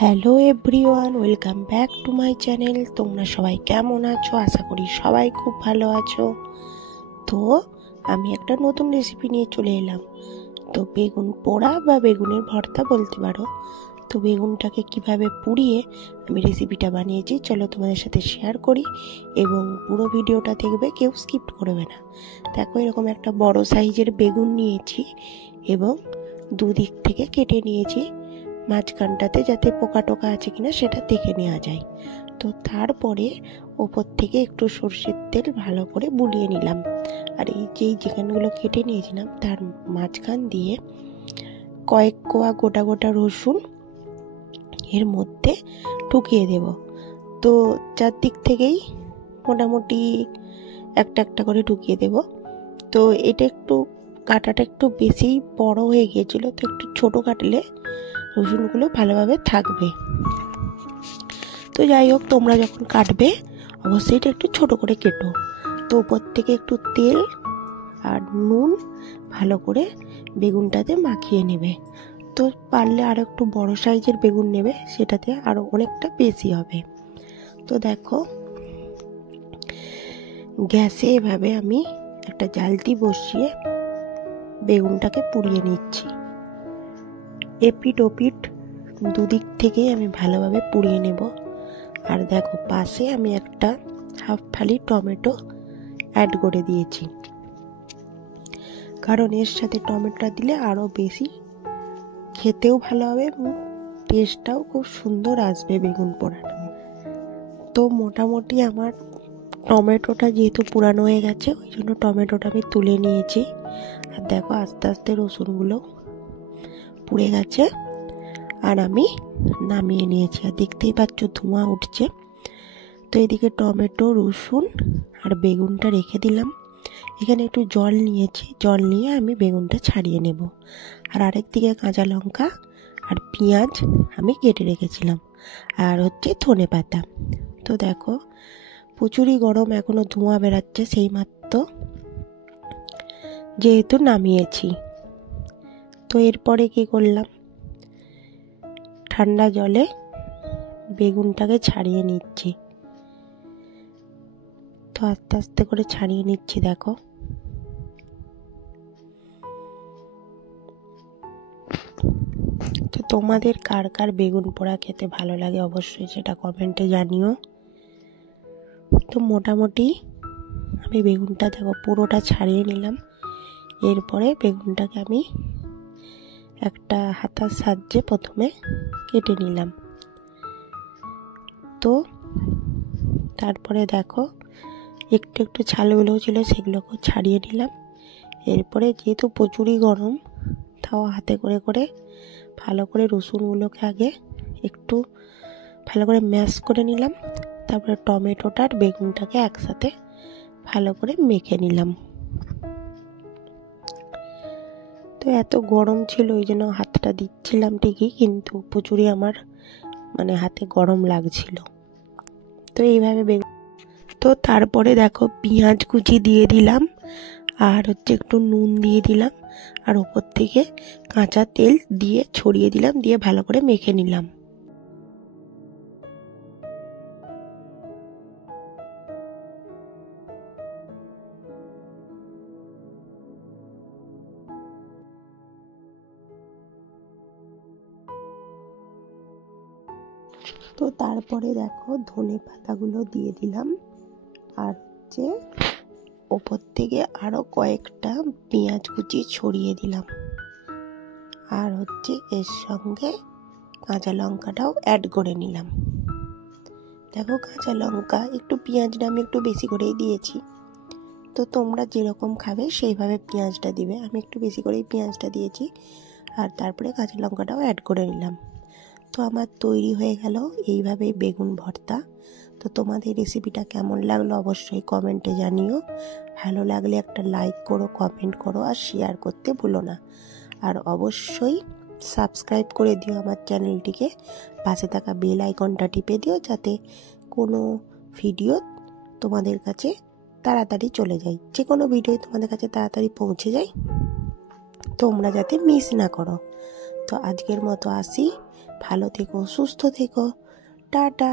Hello everyone, welcome back to my channel. তোমরা সবাই কেমন আছো? আশা করি সবাই খুব ভালো আছো। তো আমি একটা নতুন রেসিপি নিয়ে চলে এলাম। তো বেগুন পোড়া বা বেগুনের ভর্তা বলতে পারো। তো বেগুনটাকে কিভাবে পুড়িয়ে আমি রেসিপিটা বানিয়েছি চলো তোমাদের সাথে শেয়ার করি, এবং পুরো ভিডিওটা দেখবে, কেউ স্কিপ করবে না। দেখো, এরকম একটা বড় সাইজের বেগুন নিয়েছি এবং দুদিক থেকে কেটে নিয়েছি, মাঝখানটাতে যাতে পোকা টোকা আছে কিনা সেটা দেখে নেওয়া যায়। তো তারপরে ওপর থেকে একটু সর্ষের তেল ভালো করে বুলিয়ে নিলাম, আর এই যেখানগুলো কেটে নিয়েছিলাম তার মাঝখান দিয়ে কয়েক কোয়া গোটা গোটা রসুন এর মধ্যে ঢুকিয়ে দেব। তো চারদিক থেকেই মোটামুটি একটা একটা করে ঢুকিয়ে দেব। তো এটা একটু কাটাটা একটু বেশি বড় হয়ে গিয়েছিল, তো একটু ছোট কাটলে রসুনগুলো ভালোভাবে থাকবে। তো যাই হোক, তোমরা যখন কাটবে অবশ্যই এটা একটু ছোট করে কেটো। তো উপর থেকে একটু তেল আর নুন ভালো করে বেগুনটাতে মাখিয়ে নেবে। তো পারলে আরও একটু বড় সাইজের বেগুন নেবে, সেটাতে আরও অনেকটা বেশি হবে। তো দেখো, গ্যাসে এভাবে আমি একটা জ্বালতি বসিয়ে বেগুনটাকে পুড়িয়ে নিচ্ছি। এপিট ওপিট দুদিক থেকেই আমি ভালোভাবে পুড়িয়ে নেব। আর দেখো, পাশে আমি একটা হাফ ফালি টমেটো অ্যাড করে দিয়েছি, কারণ এর সাথে টমেটোটা দিলে আরও বেশি খেতেও ভালো হবে এবং টেস্টটাও খুব সুন্দর আসবে বেগুন পোড়াটা। তো মোটামুটি আমার টমেটোটা যেহেতু পুরানো হয়ে গেছে, ওই জন্য টমেটোটা আমি তুলে নিয়েছি। আর দেখো, আস্তে আস্তে রসুনগুলো পুড়ে গেছে আর আমি নামিয়ে নিয়েছি। আর দেখতেই পাচ্ছ ধোঁয়া উঠছে। তো এদিকে টমেটো, রসুন আর বেগুনটা রেখে দিলাম। এখানে একটু জল নিয়েছি, জল নিয়ে আমি বেগুনটা ছাড়িয়ে নেব। আর আরেক দিকে কাঁচা লঙ্কা আর পেঁয়াজ আমি কেটে রেখেছিলাম, আর হচ্ছে ধনে পাতা। তো দেখো, প্রচুরই গরম, এখনো ধোঁয়া বেরাচ্ছে সেই মাত্র যেহেতু নামিয়েছি। তো এরপরে কি করলাম, ঠান্ডা জলে বেগুনটাকে ছাড়িয়ে নিচ্ছি। তো আস্তে আস্তে করে ছাড়িয়ে নিচ্ছি। দেখো, তো তোমাদের কার কার বেগুন পোড়া খেতে ভালো লাগে অবশ্যই সেটা কমেন্টে জানিও। তো মোটামুটি আমি বেগুনটা দেখো পুরোটা ছাড়িয়ে নিলাম। এরপরে বেগুনটাকে আমি একটা হাতার সাহায্যে প্রথমে কেটে নিলাম। তো তারপরে দেখো, একটু একটু ছালগুলো ছিল সেগুলোকেও ছাড়িয়ে নিলাম। এরপরে যেহেতু প্রচুরই গরম, তাও হাতে করে করে ভালো করে রসুনগুলোকে আগে একটু ভালো করে ম্যাশ করে নিলাম। তারপরে টমেটোটা আর বেগুনটাকে একসাথে ভালো করে মেখে নিলাম। তো এত গরম ছিল ওই জন্য হাতটা দিচ্ছিলাম ঠিকই, কিন্তু প্রচুরই আমার হাতে গরম লাগছিল। তো এইভাবে তো তারপরে দেখো, পেঁয়াজ কুচি দিয়ে দিলাম, আর হচ্ছে একটু নুন দিয়ে দিলাম, আর ওপর থেকে কাঁচা তেল দিয়ে ছড়িয়ে দিলাম, দিয়ে ভালো করে মেখে নিলাম। তো তারপরে দেখো, ধনে পাতাগুলো দিয়ে দিলাম, আর হচ্ছে ওপর থেকে আরও কয়েকটা পেঁয়াজ কুচি ছড়িয়ে দিলাম, আর হচ্ছে এর সঙ্গে কাঁচা লঙ্কাটাও অ্যাড করে নিলাম। দেখো, কাঁচা লঙ্কা একটু পেঁয়াজটা আমি একটু বেশি করেই দিয়েছি। তো তোমরা যেরকম খাবে সেইভাবে পেঁয়াজটা দিবে, আমি একটু বেশি করেই পেঁয়াজটা দিয়েছি। আর তারপরে কাঁচা লঙ্কাটাও অ্যাড করে নিলাম। তো আমার তৈরি হয়ে গেল এইভাবেই বেগুন ভর্তা। তো তোমাদের রেসিপিটা কেমন লাগলো অবশ্যই কমেন্টে জানিও। ভালো লাগলে একটা লাইক করো, কমেন্ট করো, আর শেয়ার করতে ভুলো না। আর অবশ্যই সাবস্ক্রাইব করে দিও আমার চ্যানেলটিকে, পাশে থাকা বেল আইকনটা টিপে দিও, যাতে কোনো ভিডিও তোমাদের কাছে তাড়াতাড়ি চলে যায়, যে কোনো ভিডিও তোমাদের কাছে তাড়াতাড়ি পৌঁছে যায়, তোমরা যাতে মিস না করো। তো আজকের মতো আসি, ভালো থেকো, সুস্থ থেকো। টাটা।